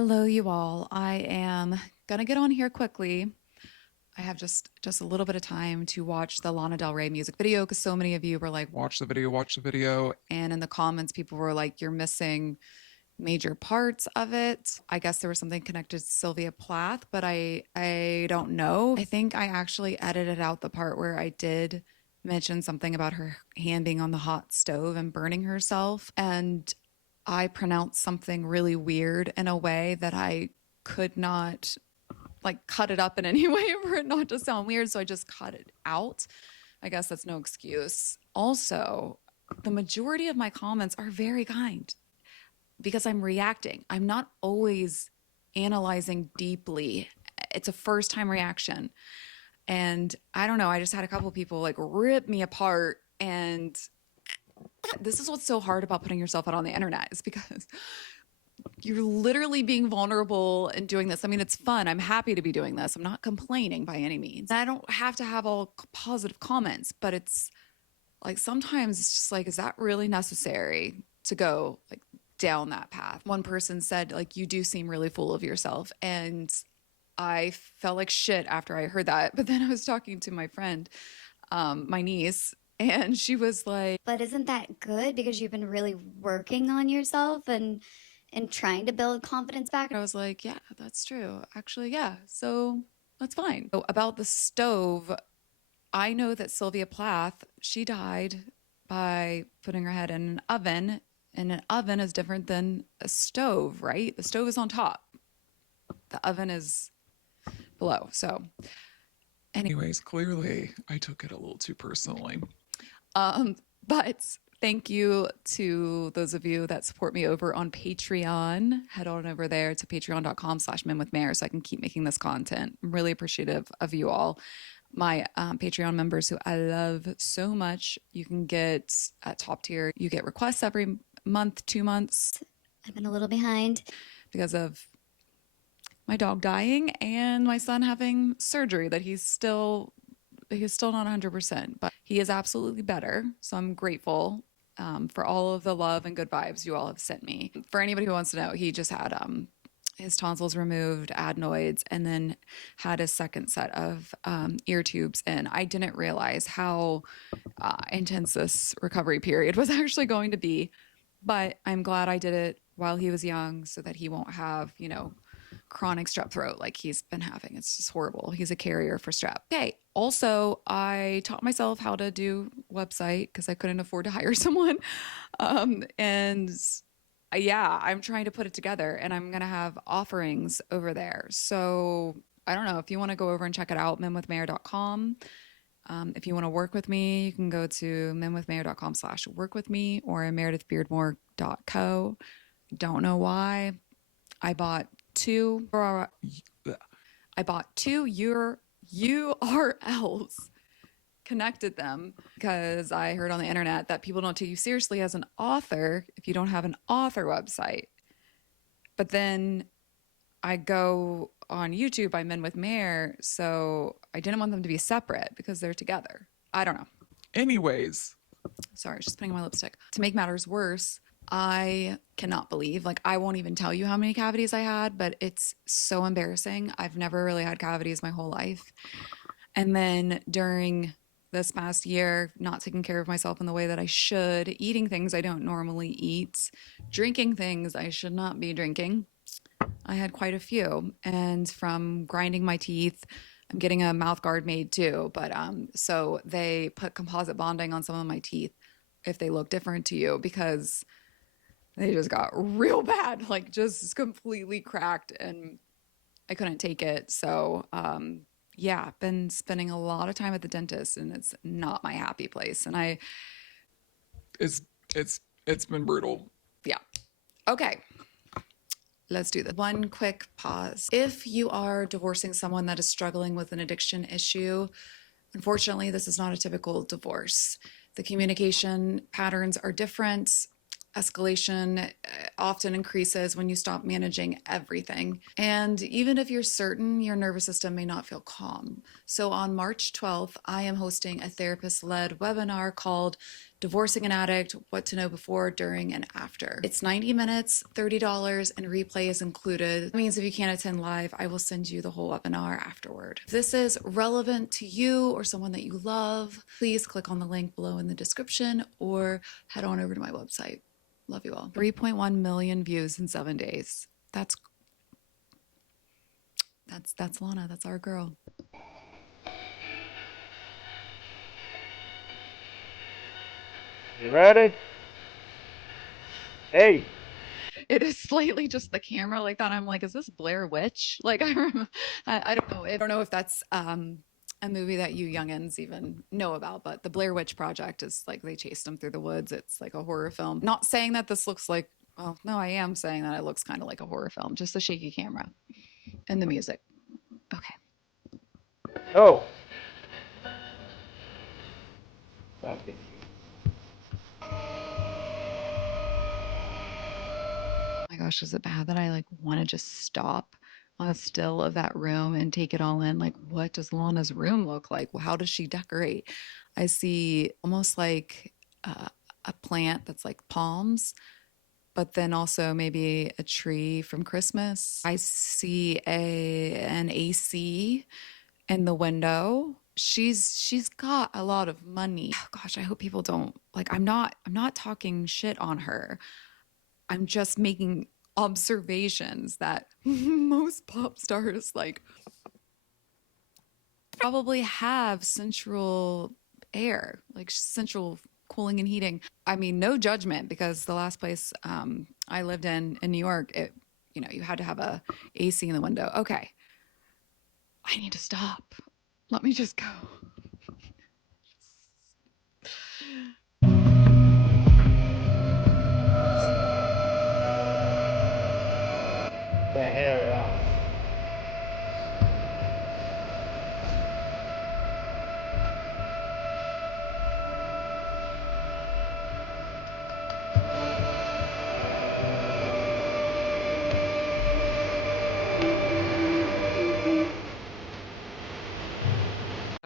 Hello, you all. I am gonna get on here quickly. I have just a little bit of time to watch the Lana Del Rey music video because so many of you were like, Watch the video, watch the video. and in the comments, people were like, you're missing major parts of it. I guess there was something connected to Sylvia Plath, but I don't know. I think I actually edited out the part where I did mention something about her hand being on the hot stove and burning herself. And I pronounced something really weird in a way that I could not like cut it up in any way for it not to sound weird. So I just cut it out. I guess that's no excuse. Also, the majority of my comments are very kind because I'm reacting. I'm not always analyzing deeply. It's a first time reaction. And I don't know, I just had a couple people like rip me apart. And this is what's so hard about putting yourself out on the internet is because you're literally being vulnerable and doing this. I mean, it's fun. I'm happy to be doing this. I'm not complaining by any means. I don't have to have all positive comments, but it's like sometimes it's just like, is that really necessary to go like down that path? One person said, like, you do seem really full of yourself. And I felt like shit after I heard that. But then I was talking to my friend, my niece, and she was like, But isn't that good because you've been really working on yourself and trying to build confidence back? I was like, yeah, that's true. Actually, yeah. So that's fine. So about the stove, I know that Sylvia Plath, she died by putting her head in an oven, and an oven is different than a stove, right? The stove is on top. The oven is below. So Anyways, clearly I took it a little too personally. But thank you to those of you that support me over on Patreon. Head on over there to patreon.com/menwithmare so I can keep making this content. I'm really appreciative of you all. My Patreon members who I love so much. You can get at top tier. You get requests every month, 2 months. I've been a little behind Because of my dog dying and my son having surgery that he's still not 100%, but he is absolutely better. So I'm grateful for all of the love and good vibes you all have sent me. For anybody who wants to know, he just had his tonsils removed, adenoids, and then had a second set of ear tubes. And I didn't realize how intense this recovery period was actually going to be. But I'm glad I did it while he was young so that he won't have, chronic strep throat like he's been having. It's just horrible. He's a carrier for strep. Okay. Also, I taught myself how to do website because I couldn't afford to hire someone. And yeah, I'm trying to put it together and I'm going to have offerings over there. So I don't know if you want to go over and check it out, menwithmare.com. If you want to work with me, you can go to menwithmare.com/work with me or meredith-bmore.co. Don't know why. I bought two URLs, connected them because I heard on the internet that people don't take you seriously as an author if you don't have an author website. But then I go on YouTube by Men with Mare, so I didn't want them to be separate because they're together. I don't know. Anyways, Sorry, I was just putting on my lipstick. To make matters worse, I cannot believe, like, I won't even tell you how many cavities I had, but it's so embarrassing. I've never really had cavities my whole life. And then during this past year, not taking care of myself in the way that I should, eating things I don't normally eat, drinking things I should not be drinking, I had quite a few. And from grinding my teeth, I'm getting a mouth guard made too. But so they put composite bonding on some of my teeth if they look different to you because they just got real bad, like just completely cracked and I couldn't take it. So yeah, been spending a lot of time at the dentist and it's not my happy place. And it's been brutal. yeah. Okay. Let's do this. One quick pause. If you are divorcing someone that is struggling with an addiction issue, unfortunately, this is not a typical divorce. The communication patterns are different. Escalation often increases when you stop managing everything. And even if you're certain, your nervous system may not feel calm. So on March 12th, I am hosting a therapist led webinar called Divorcing an Addict, What to Know Before, During, and After. It's 90 minutes, $30, and replay is included. That means if you can't attend live, I will send you the whole webinar afterward. If this is relevant to you or someone that you love, please click on the link below in the description or head on over to my website. Love you all. 3.1 million views in 7 days. That's Lana. That's our girl. You ready? Hey. It is slightly just the camera like that. I'm like, is this Blair Witch? Like I don't know. I don't know if that's a movie that you youngins even know about, but the Blair Witch Project is like they chased them through the woods. It's like a horror film. Not saying that this looks like, well, no, I am saying that it looks kind of like a horror film. Just the shaky camera and the music. Okay. Oh. Okay. My gosh, is it bad that I like want to just stop on a still of that room and take it all in? Like, what does Lana's room look like? How does she decorate? I see almost like a plant that's like palms, but then also maybe a tree from Christmas. I see an AC in the window. She's got a lot of money. Oh, gosh, I hope people don't like I'm not talking shit on her. I'm just making observations that most pop stars like probably have central air, like central cooling and heating. I mean, no judgment because the last place I lived in New York, you had to have a AC in the window. Okay. I need to stop. Let me just go. Can't hear it out.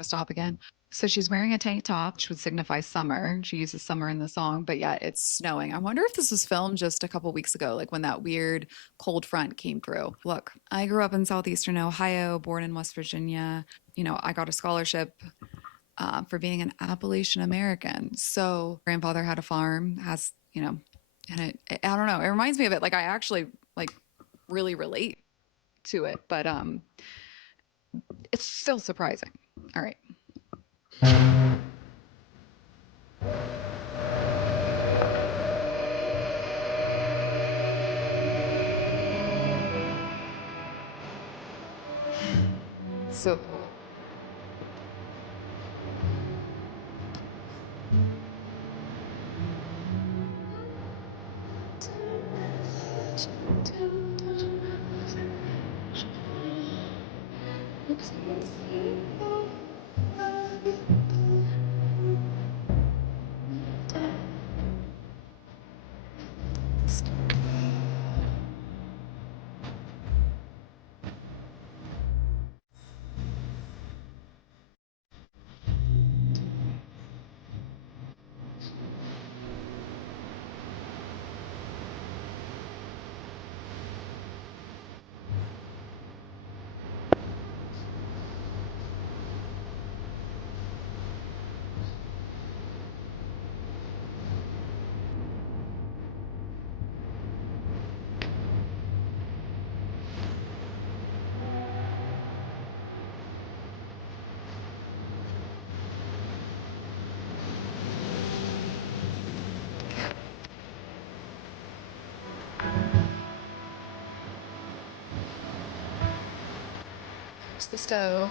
Stop again. So she's wearing a tank top, which would signify summer. She uses summer in the song, but yet it's snowing. I wonder if this was filmed just a couple weeks ago, like when that weird cold front came through. Look, I grew up in southeastern Ohio, born in West Virginia. I got a scholarship for being an Appalachian American. So grandfather had a farm, and I don't know. It reminds me of it. Like I actually like really relate to it, but it's still surprising. All right. So cool. It's the stove.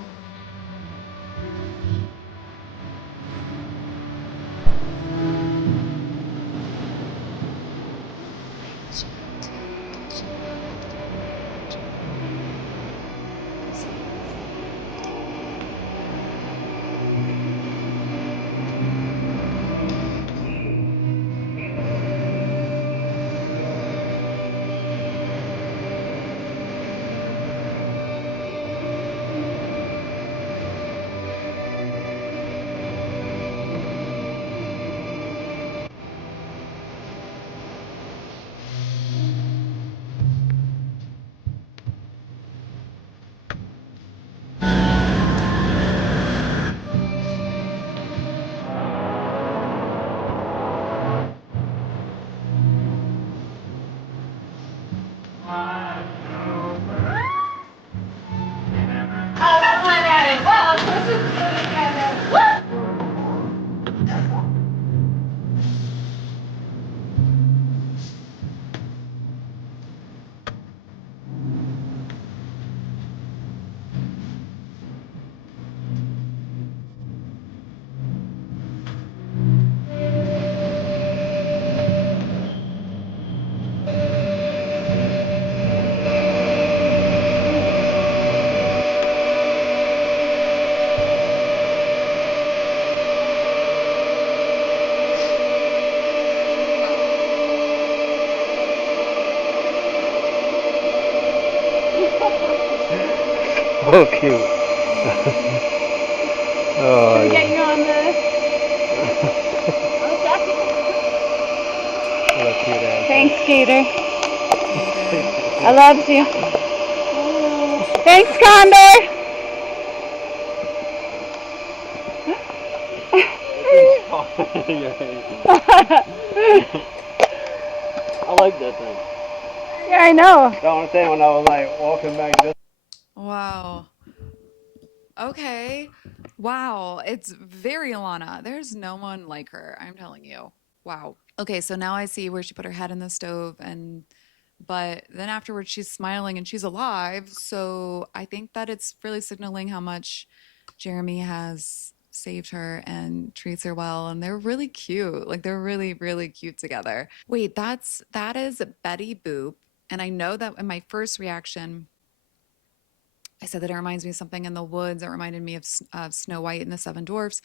So cute. Oh, Should we get yeah. you on the jacket? What a cute ass. Thanks, Gator. Gator. I loves you. Thanks, Condor. I like that thing. Yeah, I know. The only thing when I was like walking back this. Wow. Okay. Wow. It's very Lana. There's no one like her. I'm telling you. Wow. Okay. So now I see where she put her head in the stove but then afterwards she's smiling and she's alive. So I think that it's really signaling how much Jeremy has saved her and treats her well. And they're really cute. Like they're really, really cute together. Wait, that is Betty Boop. And I know that in my first reaction, I said that it reminds me of something in the woods. It reminded me of Snow White and the Seven Dwarfs.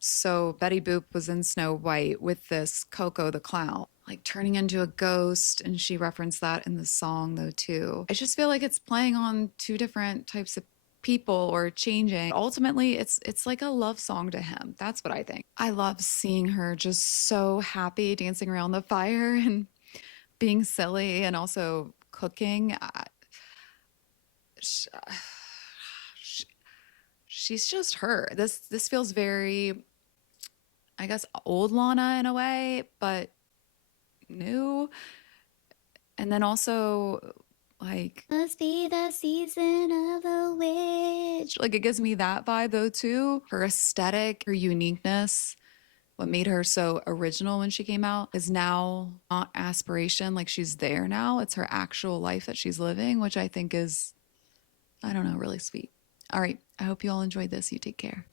So Betty Boop was in Snow White with this Coco the clown, like turning into a ghost, and she referenced that in the song though too. I just feel like it's playing on two different types of people or changing. Ultimately, it's like a love song to him. That's what I think. I love seeing her just so happy dancing around the fire and being silly and also cooking. sh- sh- she's just her. This feels very, I guess, old Lana in a way, but new. And then also like Must be the season of the witch. like it gives me that vibe though too. Her aesthetic, her uniqueness, what made her so original when she came out is now not aspiration. Like she's there now. It's her actual life that she's living, which I think is, I don't know, really sweet. All right. I hope you all enjoyed this. You take care.